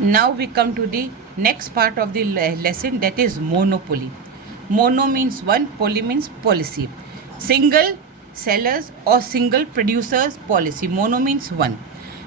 Now we come to the next part of the lesson, that is monopoly. Mono means one, poly means policy. Single sellers or single producers policy. Mono means one.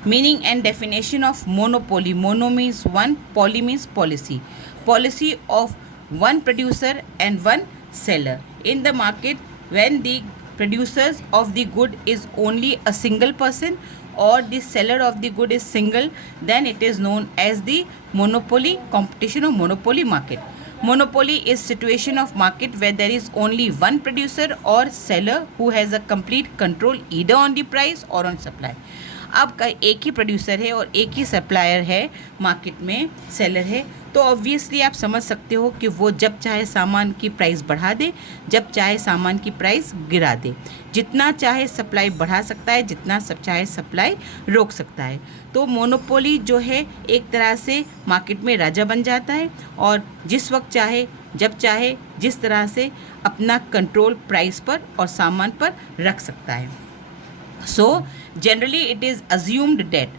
Meaning and definition of monopoly. Mono means one, poly means policy. Policy of one producer and one seller. In the market, when the producers of the good is only a single person or the seller of the good is single, then it is known as the monopoly competition or monopoly market. Monopoly is situation of market where there is only one producer or seller who has a complete control either on the price or on supply. अब का एक ही producer है और एक ही supplier है market में, seller है, तो ऑब्वियसली आप समझ सकते हो कि वो जब चाहे सामान की प्राइस बढ़ा दे, जब चाहे सामान की प्राइस गिरा दे, जितना चाहे सप्लाई बढ़ा सकता है, जितना सब चाहे सप्लाई रोक सकता है. तो मोनोपोली जो है एक तरह से मार्केट में राजा बन जाता है और जिस वक्त चाहे, जब चाहे, जिस तरह से अपना कंट्रोल प्राइस पर और सामान पर रख सकता है. So generally it is assumed that,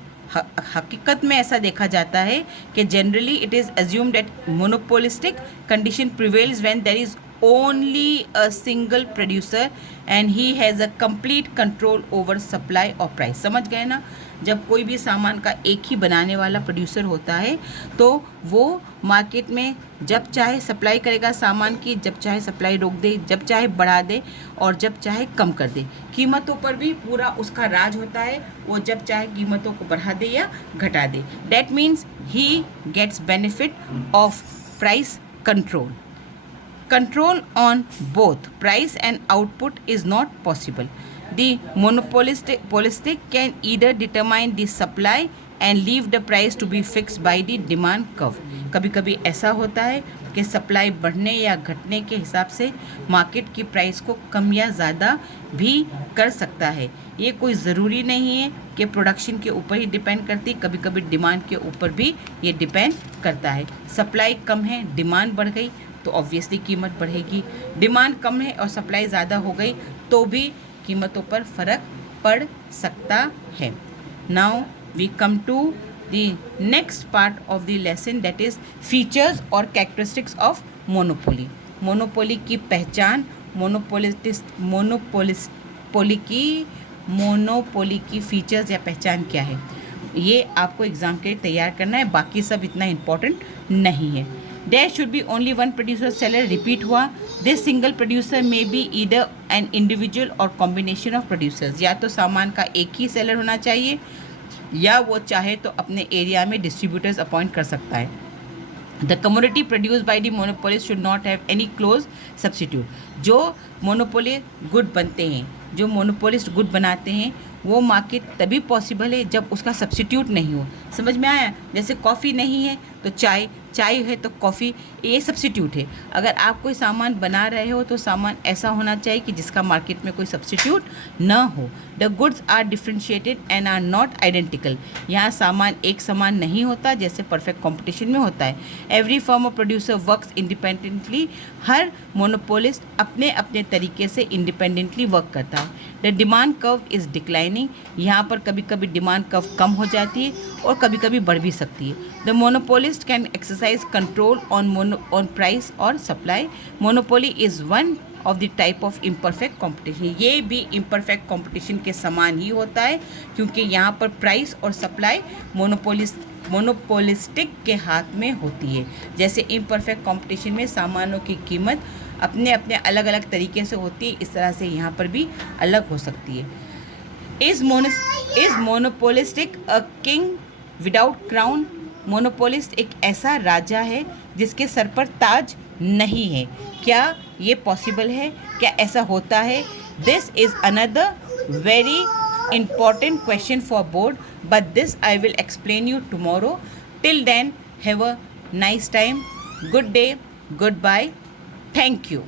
हकीकत में ऐसा देखा जाता है कि generally it is assumed that monopolistic condition prevails when there is only a single producer and he has a complete control over supply और प्राइस. समझ गए ना? जब कोई भी सामान का एक ही बनाने वाला प्रोड्यूसर होता है तो वो मार्केट में जब चाहे सप्लाई करेगा सामान की, जब चाहे सप्लाई रोक दे, जब चाहे बढ़ा दे और जब चाहे कम कर दे. कीमतों पर भी पूरा उसका राज होता है, वो जब चाहे कीमतों को बढ़ा दे या घटा दे. That means he gets benefit of price control. Control on both price and output is not possible. The monopolistic can either determine the supply and leave the price to be fixed by the demand curve. कभी कभी ऐसा होता है कि supply बढ़ने या घटने के हिसाब से मार्केट की प्राइस को कम या ज़्यादा भी कर सकता है. ये कोई ज़रूरी नहीं है कि प्रोडक्शन के ऊपर ही डिपेंड करती, कभी कभी डिमांड के ऊपर भी ये डिपेंड करता है. सप्लाई कम है, डिमांड बढ़ गई तो ऑब्वियसली कीमत बढ़ेगी. डिमांड कम है और सप्लाई ज़्यादा हो गई तो भी कीमतों पर फ़र्क पड़ सकता है. Now we come to the next part of the lesson, that is features और कैरेक्टरिस्टिक्स ऑफ मोनोपोली. मोनोपोली की पहचान, मोनोपोली की फीचर्स या पहचान क्या है, ये आपको एग्ज़ाम के लिए तैयार करना है. बाकी सब इतना इम्पोर्टेंट नहीं है. There should be only one producer seller. Repeat हुआ. This single producer may be either an individual or combination of producers. या तो सामान का एक ही सेलर होना चाहिए या वो चाहे तो अपने एरिया में डिस्ट्रीब्यूटर्स अपॉइंट कर सकता है. The commodity produced by the monopolist should not have any close substitute. जो मोनोपोली गुड बनते हैं, जो मोनोपोलिस्ट गुड बनाते हैं, वो मार्केट तभी पॉसिबल है जब उसका सब्स्टिट्यूट नहीं हो. समझ में आया? जैसे कॉफ़ी नहीं है तो चाय, चाय है तो कॉफ़ी, ये सब्स्टिट्यूट है. अगर आप कोई सामान बना रहे हो तो सामान ऐसा होना चाहिए कि जिसका मार्केट में कोई सब्स्टिट्यूट न हो. The goods are differentiated and are not identical. यहाँ सामान एक समान नहीं होता जैसे परफेक्ट कॉम्पिटिशन में होता है. Every firm of producer works independently. Her monopolist अपने अपने तरीके से इंडिपेंडेंटली वर्क करता है. The demand curve is declining. यहाँ पर कभी कभी डिमांड कर्व कम हो जाती है और कभी कभी बढ़ भी सकती है. The monopolist can exercise control on price और supply. Monopoly is one of the type of imperfect competition. ये भी इम्परफेक्ट कॉम्पिटिशन के समान ही होता है क्योंकि यहाँ पर प्राइस और सप्लाई मोनोपोलिस्टिक के हाथ में होती है. जैसे इम्परफेक्ट कॉम्पिटिशन में सामानों की कीमत अपने अपने अलग अलग तरीके से होती है, इस तरह से यहाँ पर भी अलग हो सकती है. Is monopolistic a king without crown. Monopolist एक ऐसा राजा है जिसके सर पर ताज नहीं है. क्या ये पॉसिबल है? क्या ऐसा होता है? This is another very important question for board, but this I will explain you tomorrow. Till then, have a nice time. Good day. Goodbye. Thank you.